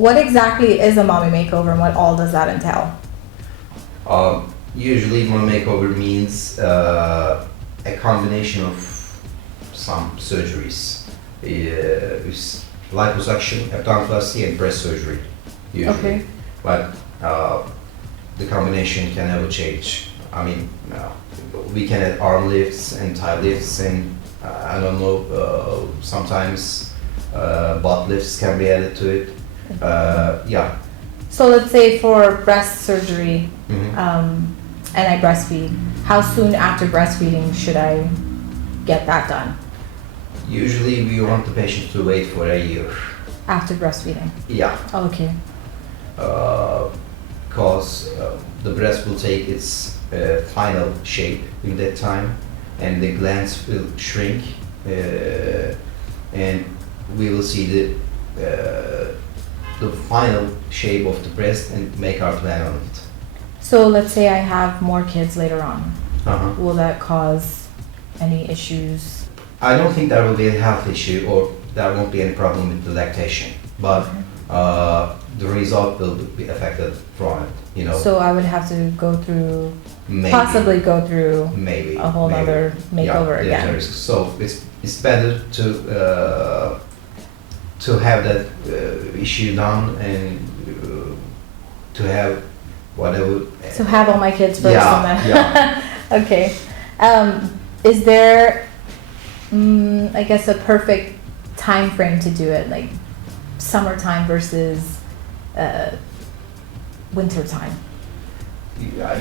what exactly is a mommy makeover and what all does that entail? Usually mommy makeover means a combination of some surgeries. It's liposuction, abdominoplasty and breast surgery usually. Okay. But the combination can never change. I mean, we can add arm lifts and thigh lifts and I don't know, sometimes butt lifts can be added to it. Yeah. So let's say for breast surgery, Mhm. and I breastfeed, how soon after breastfeeding should I get that done? Usually we want the patient to wait for a year. After breastfeeding? Yeah. Okay. Because the breast will take its final shape in that time and the glands will shrink and we will see the final shape of the breast and make our plan on it. So let's say I have more kids later on. Uh-huh. Will that cause any issues? I don't think there will be a health issue or there won't be any problem with the lactation, but the result will be affected from it, you know. So I would have to go through, Maybe. Possibly go through Maybe a whole maybe. other makeover there's again. a risk. So it's better to have that issue done and to have whatever. So have all my kids first Yeah, and then. yeah. Okay. Is there, I guess, a perfect time frame to do it, like summertime versus winter time?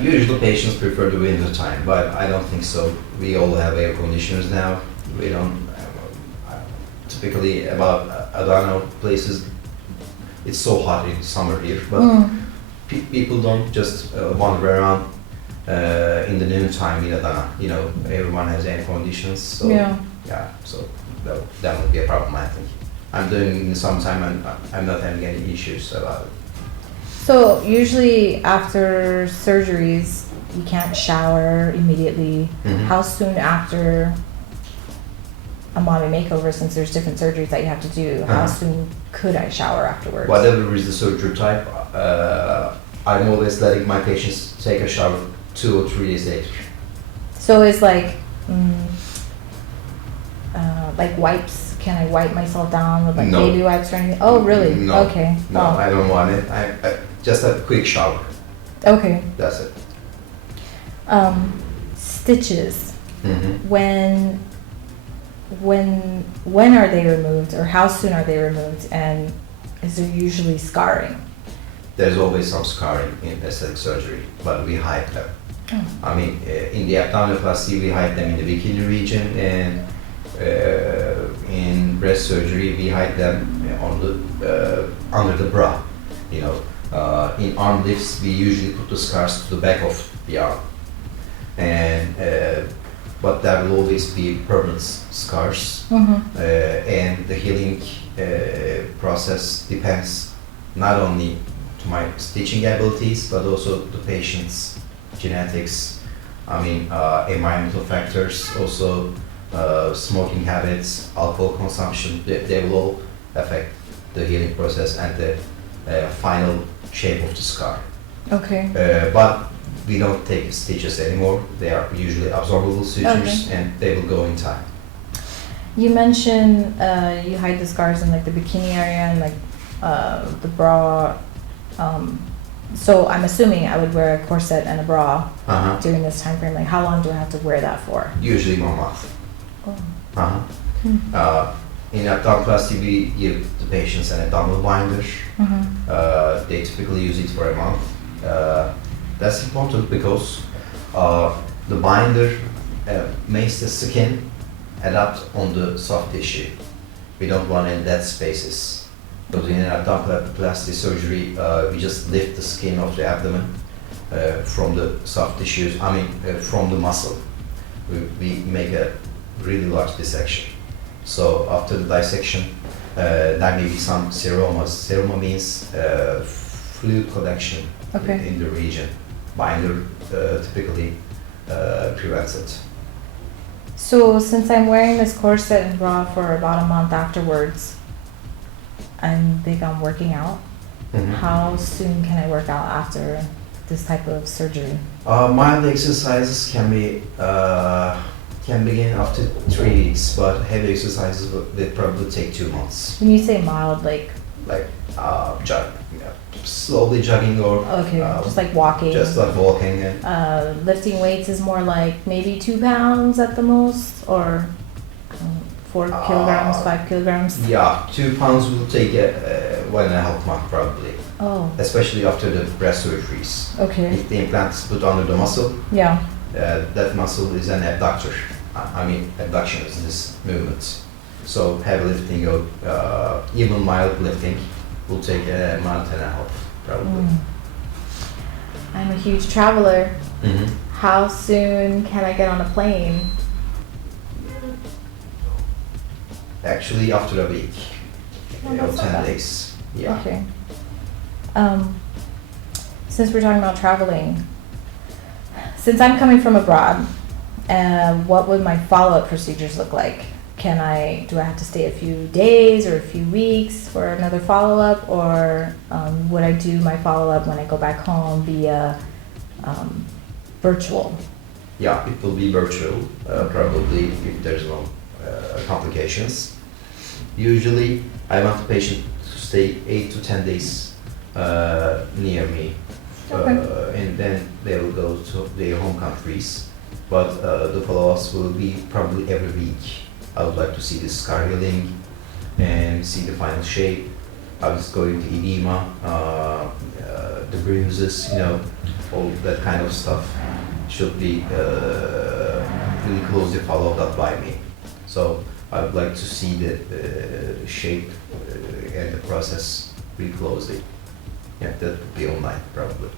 Usually patients prefer the winter time, but I don't think so. We all have air conditioners now. We don't. Typically, about Adana places, it's so hot in summer here, but people don't just wander around in the noon time in Adana. You know, everyone has air conditions, so yeah. So that won't be a problem, I think. I'm doing it in the summertime, and I'm not having any issues about it. So usually after surgeries, you can't shower immediately. Mhm. How soon after a mommy makeover, since there's different surgeries that you have to do, how soon could I shower afterwards? Whatever is the surgery type, I'm always letting my patients take a shower 2 or 3 days later. So it's like wipes. Can I wipe myself down with like No. baby wipes or anything? Oh, really? No. Okay. No, Oh. I don't want it. I just a quick shower. Okay. That's it. Stitches. Mm-hmm. When are they removed, or how soon are they removed, and is there usually scarring? There's always some scarring in aesthetic surgery, but we hide them. Oh. I mean, in the abdominoplasty, we hide them in the bikini region, and in breast surgery, we hide them on the under the bra. You know, in arm lifts, we usually put the scars to the back of the arm, and but there will always be permanent scars, and the healing process depends not only to my stitching abilities, but also the patient's genetics. I mean, environmental factors, also smoking habits, alcohol consumption, they will all affect the healing process and the final shape of the scar. Okay. But we don't take stitches anymore. They are usually absorbable sutures, and they will go in time. You mentioned you hide the scars in like the bikini area and like the bra. So I'm assuming I would wear a corset and a bra during this time frame. Like, how long do I have to wear that for? Usually 1 month. Oh. In abdominoplasty, we give the patients an abdominal binder. They typically use it for a month. That's important because the binder makes the skin adapt on the soft tissue. We don't want any dead spaces. Because in an abdominoplasty surgery, we just lift the skin of the abdomen from the soft tissues, from the muscle. We make a really large dissection. So after the dissection, there may be some seromas. Seroma means fluid collection in the region. Binder typically prevents it. So since I'm wearing this corset and bra for about a month afterwards, I'm big on working out. How soon can I work out after this type of surgery? Mild exercises can begin after 3 weeks, but heavy exercises will probably take 2 months. When you say mild, like Jog, slowly jogging or okay, just like walking. Just like walking. And lifting weights is more like maybe 2 pounds at the most, or 4 kilograms, 5 kilograms. Yeah, 2 pounds will take 1.5 months probably. Oh. Especially after the breast surgeries. Okay. If the implant is put under the muscle, yeah, that muscle is an abductor. Abduction is this movement. So heavy lifting or even mild lifting will take a month and a half probably. I'm a huge traveler. Mm-hmm. How soon can I get on a plane? Actually, after a week, Oh, or that's not 10 bad. days. Yeah. Okay. Since we're talking about traveling, since I'm coming from abroad, what would my follow-up procedures look like? Do I have to stay a few days or a few weeks for another follow-up, or would I do my follow-up when I go back home via virtual? Yeah, it will be virtual, probably if there's no complications. Usually, I want the patient to stay 8 to 10 days near me, and then they will go to their home countries. But the follow-ups will be probably every week. I would like to see the scar healing and see the final shape. How it's going to edema, the bruises, all that kind of stuff should be really closely followed up by me. So I would like to see the shape and the process really closely. Yeah, that would be online probably.